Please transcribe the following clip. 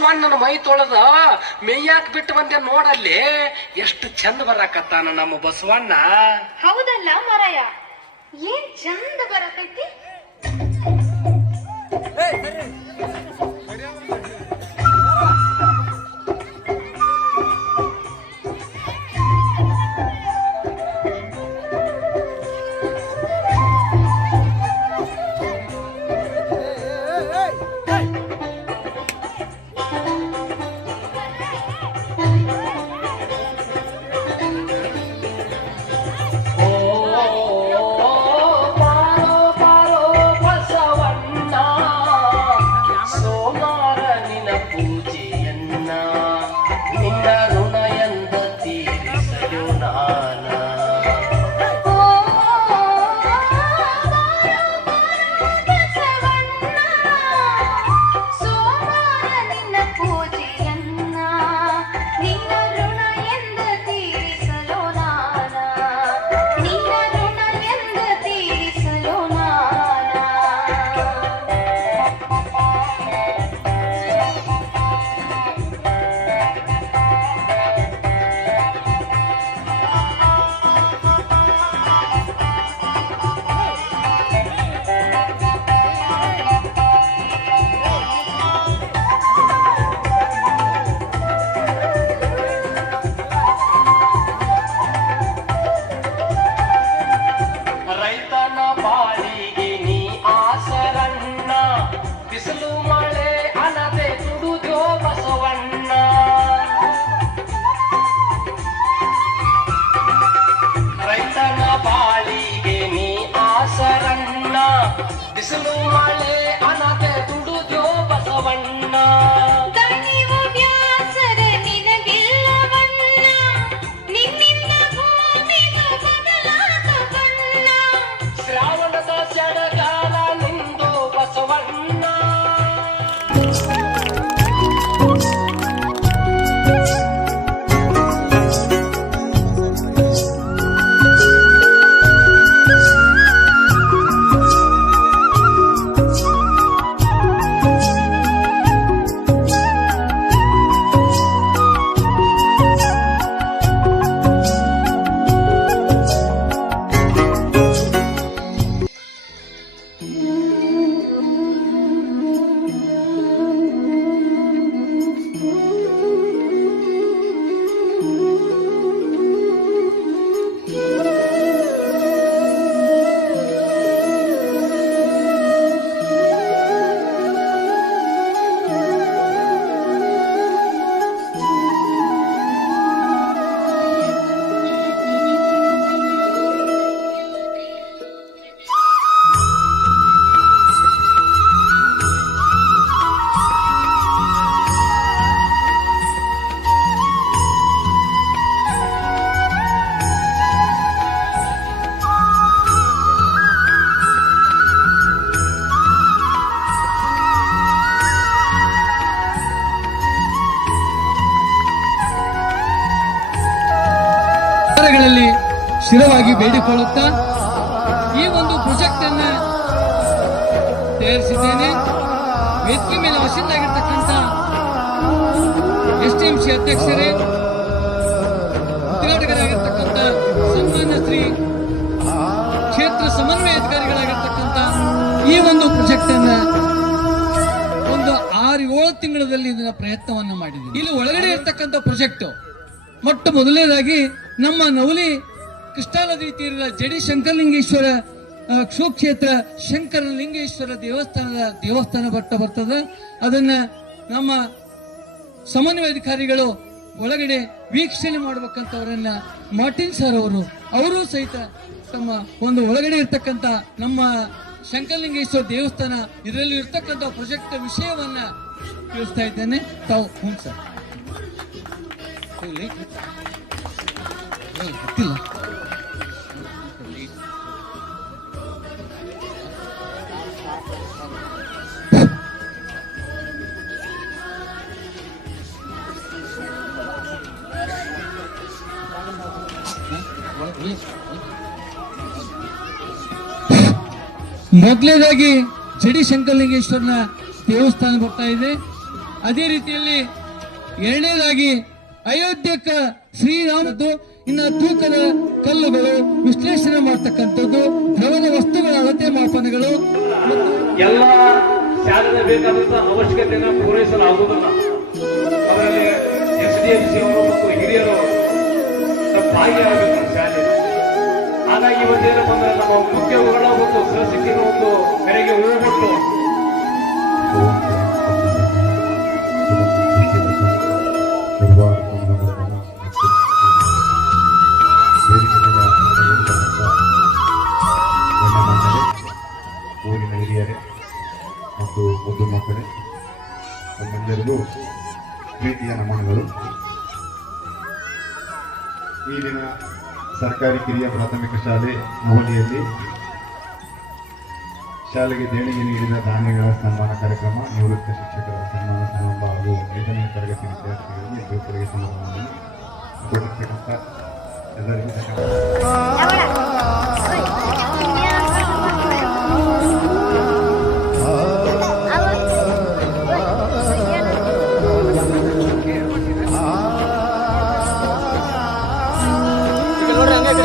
ಬಸವಣ್ಣನ ಮೈ ತೊಳೆದ ಮೇಯ್ಯಾಕ್ ಬಿಟ್ಟು ಬಂದೆ ನೋಡಲ್ಲಿ ಎಷ್ಟು ಚಂದ ಬರಾಕತ್ತಾನ ನಮ್ಮ ಬಸವಣ್ಣ. ಹೌದಲ್ಲ ಮರಾಯ, ಏನ್ ಚಂದ ಬರತೈತಿ. ಬಿಸಿಲು ಮಳೆ ಅನತೆ ದುಡುದ್ಯೋ ಬಸವಣ್ಣ. ದಣಿವು ಬ್ಯಾಸರ ನಿನಗಿಲ್ಲವಣ್ಣ, ನಿನ್ನಿಂದ ಭೂಮಿಗೂ ಬದಲಾದ ಬಣ್ಣ. ಶ್ರಾವಣದ ಸಡಗಾಲ ನಿಂದು ಬಸವಣ್ಣ. ಸ್ಥಿರವಾಗಿ ಬೇಡಿಕೊಳ್ಳುತ್ತಾ ಈ ಒಂದು ಪ್ರಾಜೆಕ್ಟ್ ಅನ್ನ ತಯಾರಿಸಿದ್ದೇನೆ. ವೇದಿಕೆ ಮೇಲೆ ವಶೀಲಾಗಿರ್ತಕ್ಕಂಥ STMC ಅಧ್ಯಕ್ಷರೇ, ಉದ್ಘಾಟಕರಾಗಿರ್ತಕ್ಕಂಥ ಸನ್ಮಾನ್ಯ ಶ್ರೀ ಕ್ಷೇತ್ರ ಸಮನ್ವಯ ಅಧಿಕಾರಿಗಳಾಗಿರ್ತಕ್ಕಂಥ ಈ ಒಂದು ಪ್ರಾಜೆಕ್ಟ್ ಅನ್ನ ಒಂದು 6-7 ತಿಂಗಳಲ್ಲಿ ಇದನ್ನ ಪ್ರಯತ್ನವನ್ನು ಮಾಡಿದ್ದೀವಿ. ಇಲ್ಲಿ ಒಳಗಡೆ ಇರ್ತಕ್ಕಂಥ ಪ್ರಾಜೆಕ್ಟ್ ಮೊಟ್ಟ ಮೊದಲನೇದಾಗಿ ನಮ್ಮ ನವಲಿ ಕೃಷ್ಣಾ ನದಿ ತೀರದ ಜಡಿ ಶಂಕರಲಿಂಗೇಶ್ವರ ಕ್ಷೇತ್ರ ಶಂಕರಲಿಂಗೇಶ್ವರ ದೇವಸ್ಥಾನ ಬರ್ತದೆ. ಅದನ್ನ ನಮ್ಮ ಸಮನ್ವಯ ಅಧಿಕಾರಿಗಳು ಒಳಗಡೆ ವೀಕ್ಷಣೆ ಮಾಡಬೇಕಂತವರನ್ನ ಮಾರ್ಟಿನ್ ಸರ್ ಅವರು ಸಹಿತ ತಮ್ಮ ಒಂದು ಒಳಗಡೆ ಇರ್ತಕ್ಕಂಥ ನಮ್ಮ ಶಂಕರಲಿಂಗೇಶ್ವರ ದೇವಸ್ಥಾನ ಇದರಲ್ಲಿ ಇರ್ತಕ್ಕಂಥ ಪ್ರಾಜೆಕ್ಟ್ ವಿಷಯವನ್ನ ತಿಳಿಸ್ತಾ ಇದ್ದೇನೆ. ತಾವು ಹ್ಞೂ ಸರ್ ಗೊತ್ತಿಲ್ಲ. ಮೊದಲನೇದಾಗಿ ಜಡಿ ಶಂಕರಲಿಂಗೇಶ್ವರನ ದೇವಸ್ಥಾನ ಬರ್ತಾ ಇದೆ. ಅದೇ ರೀತಿಯಲ್ಲಿ ಎರಡನೇದಾಗಿ ಅಯೋಧ್ಯಕ್ಕ ಶ್ರೀರಾಮದ್ದು ಇನ್ನು ತೂಕದ ಕಲ್ಲುಗಳು ವಿಶ್ಲೇಷಣೆ ಮಾಡ್ತಕ್ಕಂಥದ್ದು, ದ್ರವದ ವಸ್ತುಗಳ ಅಳತೆ ಮಾಪನಗಳು ಮತ್ತು ಎಲ್ಲ ಶಾಲೆಗೆ ಬೇಕಾದಂತ ಅವಶ್ಯಕತೆಯನ್ನು ಪೂರೈಸಲಾಗುವುದಿಲ್ಲ. ಅದರಲ್ಲಿ SDMC ಅವರು ಮತ್ತು ಹಿರಿಯರು ಭಾಗಿಯಾಗಬೇಕು ಶಾಲೆ. ಹಾಗಾಗಿ ಇವತ್ತೇನಪ್ಪ ಅಂದ್ರೆ ನಮ್ಮ ಉದ್ಯೋಗಗಳ ಒಂದು ಸಹಸಿಕ್ಕಿನ ಒಂದು ಕರೆಗೆ ಹೋಗ್ಬಿಟ್ಟು ಊರಿನ ಹಿರಿಯರೇ ಮತ್ತು ಮುದ್ದು ಮಕ್ಕಳೇ, ತಮ್ಮೆಲ್ಲರಿಗೂ ಪ್ರೀತಿಯ ನಮನಗಳು. ಈ ದಿನ ಸರ್ಕಾರಿ ಕಿರಿಯ ಪ್ರಾಥಮಿಕ ಶಾಲೆ ನವಲಿಯಲ್ಲಿ ಶಾಲೆಗೆ ದೇಣಿಗೆ ನೀಡಿದ ದಾನಿಗಳ ಸನ್ಮಾನ ಕಾರ್ಯಕ್ರಮ, ನಿವೃತ್ತ ಶಿಕ್ಷಕರ ಸನ್ಮಾನ ಸಮಾರಂಭ ಹಾಗೂ 5ನೇ ತರಗತಿ ವಿದ್ಯಾರ್ಥಿಗಳಿಗೆ ಬೀಳ್ಕೊಡುಗೆ ಸಮಾರಂಭವನ್ನು ಕೊಡಿರ್ತಕ್ಕಂಥ ಎಲ್ಲರಿಗೂ ಧನ್ಯವಾದ. ನೋಡ್ರಿ ಹಂಗೆ